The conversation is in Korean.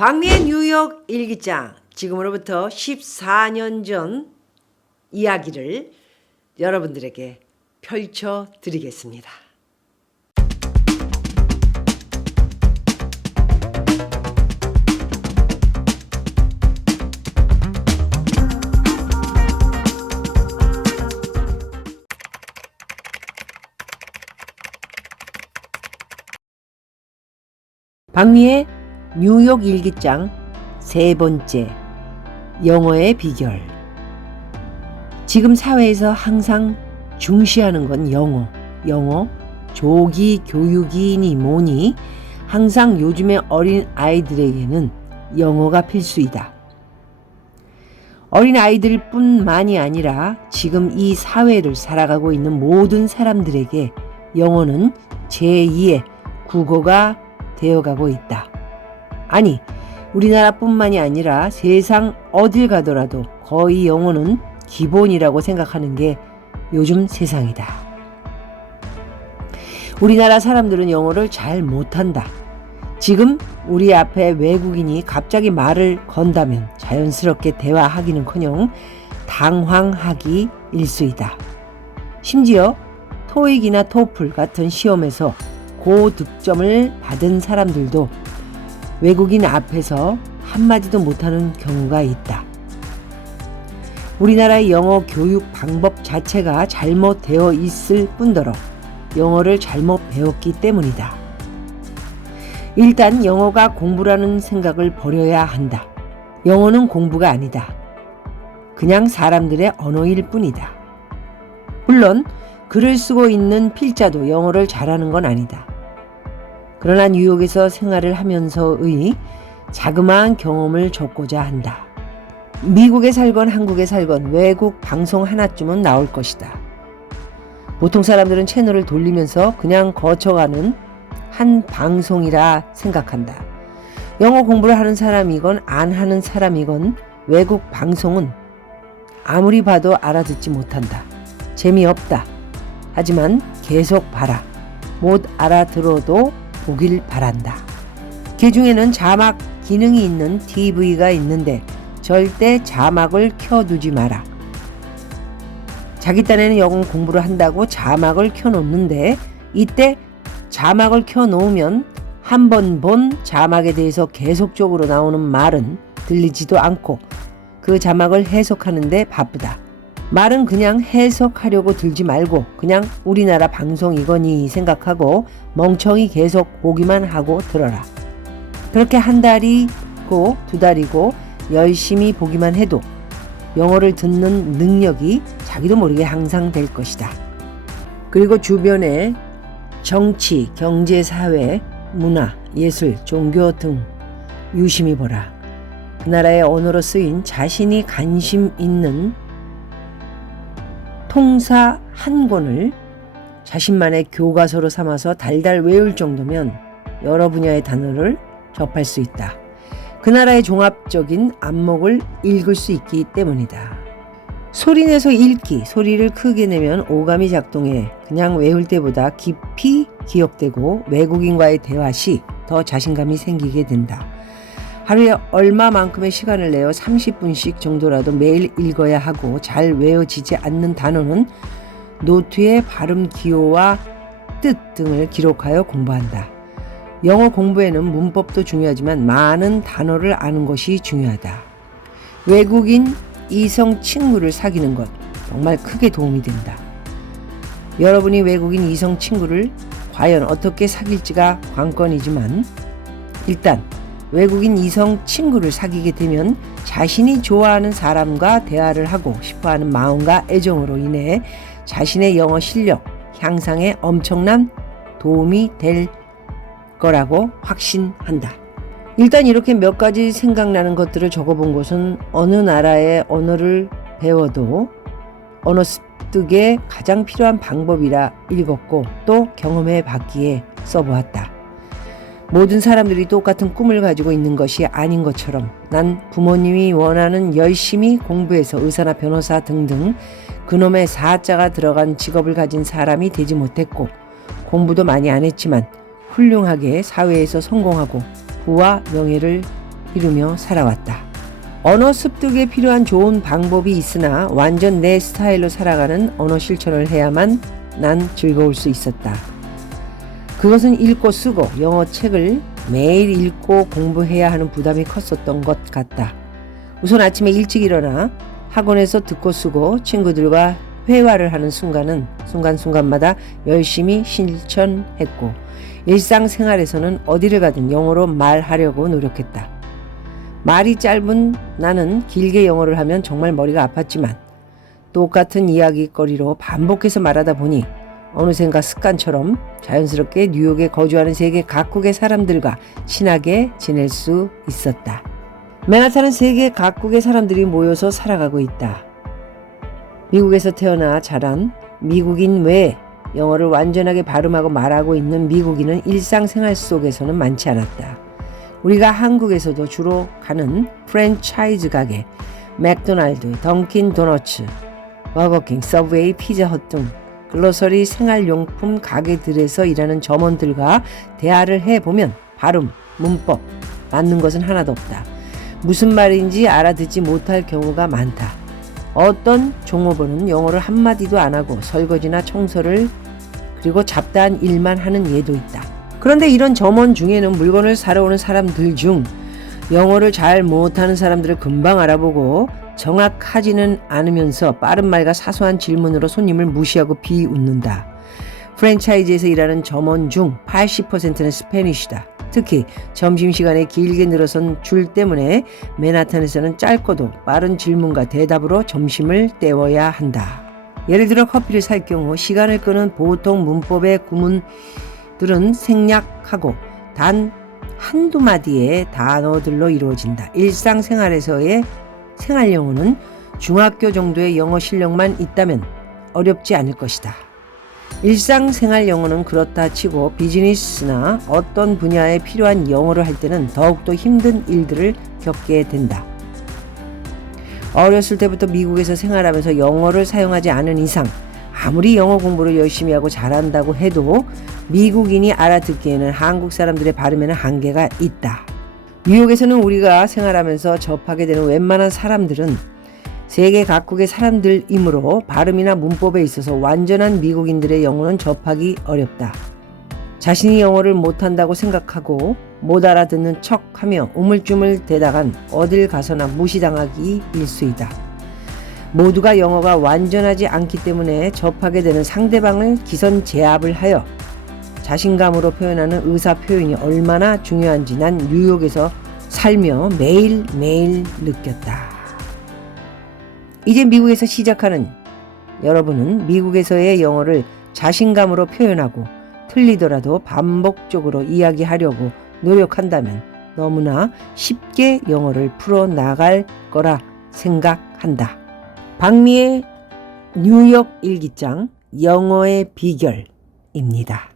박미의 뉴욕 일기장, 지금으로부터 14년 전 이야기를 여러분들에게 펼쳐드리겠습니다. 박미의 뉴욕 일기장 세 번째, 영어의 비결. 지금 사회에서 항상 중시하는 건 영어, 조기 교육이니 뭐니 항상 요즘의 어린 아이들에게는 영어가 필수이다. 어린 아이들뿐만이 아니라 지금 이 사회를 살아가고 있는 모든 사람들에게 영어는 제2의 국어가 되어가고 있다. 아니, 우리나라뿐만이 아니라 세상 어딜 가더라도 거의 영어는 기본이라고 생각하는 게 요즘 세상이다. 우리나라 사람들은 영어를 잘 못한다. 지금 우리 앞에 외국인이 갑자기 말을 건다면 자연스럽게 대화하기는커녕 당황하기 일쑤이다. 심지어 토익이나 토플 같은 시험에서 고득점을 받은 사람들도 외국인 앞에서 한마디도 못하는 경우가 있다. 우리나라의 영어 교육 방법 자체가 잘못되어 있을 뿐더러 영어를 잘못 배웠기 때문이다. 일단 영어가 공부라는 생각을 버려야 한다. 영어는 공부가 아니다. 그냥 사람들의 언어일 뿐이다. 물론 글을 쓰고 있는 필자도 영어를 잘하는 건 아니다. 그러나 뉴욕에서 생활을 하면서의 자그마한 경험을 줬고자 한다. 미국에 살건 한국에 살건 외국 방송 하나쯤은 나올 것이다. 보통 사람들은 채널을 돌리면서 그냥 거쳐가는 한 방송이라 생각한다. 영어 공부를 하는 사람이건 안 하는 사람이건 외국 방송은 아무리 봐도 알아듣지 못한다. 재미없다. 하지만 계속 봐라. 못 알아들어도 보길 바란다. 그 중에는 자막 기능이 있는 TV가 있는데 절대 자막을 켜두지 마라. 자기 딴에는 영어 공부를 한다고 자막을 켜놓는데 이때 자막을 켜놓으면 한 번 본 자막에 대해서 계속적으로 나오는 말은 들리지도 않고 그 자막을 해석하는데 바쁘다. 말은 그냥 해석하려고 들지 말고 그냥 우리나라 방송이거니 생각하고 멍청이 계속 보기만 하고 들어라. 그렇게 한 달이고 두 달이고 열심히 보기만 해도 영어를 듣는 능력이 자기도 모르게 향상될 것이다. 그리고 주변에 정치, 경제, 사회, 문화, 예술, 종교 등 유심히 보라. 그 나라의 언어로 쓰인 자신이 관심 있는 통사 한 권을 자신만의 교과서로 삼아서 달달 외울 정도면 여러 분야의 단어를 접할 수 있다. 그 나라의 종합적인 안목을 읽을 수 있기 때문이다. 소리내서 읽기, 소리를 크게 내면 오감이 작동해 그냥 외울 때보다 깊이 기억되고 외국인과의 대화 시 더 자신감이 생기게 된다. 하루에 얼마만큼의 시간을 내어 30분씩 정도라도 매일 읽어야 하고 잘 외워지지 않는 단어는 노트에 발음 기호와 뜻 등을 기록하여 공부한다. 영어 공부에는 문법도 중요하지만 많은 단어를 아는 것이 중요하다. 외국인 이성 친구를 사귀는 것 정말 크게 도움이 된다. 여러분이 외국인 이성 친구를 과연 어떻게 사귈지가 관건이지만 일단 외국인 이성 친구를 사귀게 되면 자신이 좋아하는 사람과 대화를 하고 싶어하는 마음과 애정으로 인해 자신의 영어 실력 향상에 엄청난 도움이 될 거라고 확신한다. 일단 이렇게 몇 가지 생각나는 것들을 적어본 것은 어느 나라의 언어를 배워도 언어 습득에 가장 필요한 방법이라 읽었고 또 경험해 봤기에 써보았다. 모든 사람들이 똑같은 꿈을 가지고 있는 것이 아닌 것처럼 난 부모님이 원하는 열심히 공부해서 의사나 변호사 등등 그놈의 사자가 들어간 직업을 가진 사람이 되지 못했고 공부도 많이 안 했지만 훌륭하게 사회에서 성공하고 부와 명예를 이루며 살아왔다. 언어 습득에 필요한 좋은 방법이 있으나 완전 내 스타일로 살아가는 언어 실천을 해야만 난 즐거울 수 있었다. 그것은 읽고 쓰고 영어 책을 매일 읽고 공부해야 하는 부담이 컸었던 것 같다. 우선 아침에 일찍 일어나 학원에서 듣고 쓰고 친구들과 회화를 하는 순간순간마다 열심히 실천했고 일상생활에서는 어디를 가든 영어로 말하려고 노력했다. 말이 짧은 나는 길게 영어를 하면 정말 머리가 아팠지만 똑같은 이야기거리로 반복해서 말하다 보니 어느샌가 습관처럼 자연스럽게 뉴욕에 거주하는 세계 각국의 사람들과 친하게 지낼 수 있었다. 맨하탄은 세계 각국의 사람들이 모여서 살아가고 있다. 미국에서 태어나 자란 미국인 외에 영어를 완전하게 발음하고 말하고 있는 미국인은 일상생활 속에서는 많지 않았다. 우리가 한국에서도 주로 가는 프랜차이즈 가게, 맥도날드, 던킨 도너츠, 버거킹, 서브웨이, 피자헛 등 글로서리 생활용품 가게들에서 일하는 점원들과 대화를 해보면 발음, 문법 맞는 것은 하나도 없다. 무슨 말인지 알아듣지 못할 경우가 많다. 어떤 종업원은 영어를 한마디도 안 하고 설거지나 청소를 그리고 잡다한 일만 하는 예도 있다. 그런데 이런 점원 중에는 물건을 사러 오는 사람들 중 영어를 잘 못하는 사람들을 금방 알아보고 정확하지는 않으면서 빠른 말과 사소한 질문으로 손님을 무시하고 비웃는다. 프랜차이즈에서 일하는 점원 중 80%는 스페니쉬다. 특히 점심시간에 길게 늘어선 줄 때문에 맨하탄에서는 짧고도 빠른 질문과 대답으로 점심을 때워야 한다. 예를 들어 커피를 살 경우 시간을 끄는 보통 문법의 구문들은 생략하고 단 한두 마디의 단어들로 이루어진다. 일상생활에서의 생활영어는 중학교 정도의 영어 실력만 있다면 어렵지 않을 것이다. 일상생활 영어는 그렇다 치고 비즈니스나 어떤 분야에 필요한 영어를 할 때는 더욱더 힘든 일들을 겪게 된다. 어렸을 때부터 미국에서 생활하면서 영어를 사용하지 않은 이상 아무리 영어 공부를 열심히 하고 잘한다고 해도 미국인이 알아듣기에는 한국 사람들의 발음에는 한계가 있다. 뉴욕에서는 우리가 생활하면서 접하게 되는 웬만한 사람들은 세계 각국의 사람들이므로 발음이나 문법에 있어서 완전한 미국인들의 영어는 접하기 어렵다. 자신이 영어를 못한다고 생각하고 못 알아듣는 척하며 우물쭈물 대다간 어딜 가서나 무시당하기 일쑤이다. 모두가 영어가 완전하지 않기 때문에 접하게 되는 상대방을 기선 제압을 하여 자신감으로 표현하는 의사 표현이 얼마나 중요한지 난 뉴욕에서 살며 매일매일 느꼈다. 이제 미국에서 시작하는 여러분은 미국에서의 영어를 자신감으로 표현하고 틀리더라도 반복적으로 이야기하려고 노력한다면 너무나 쉽게 영어를 풀어나갈 거라 생각한다. 박미의 뉴욕 일기장 영어의 비결입니다.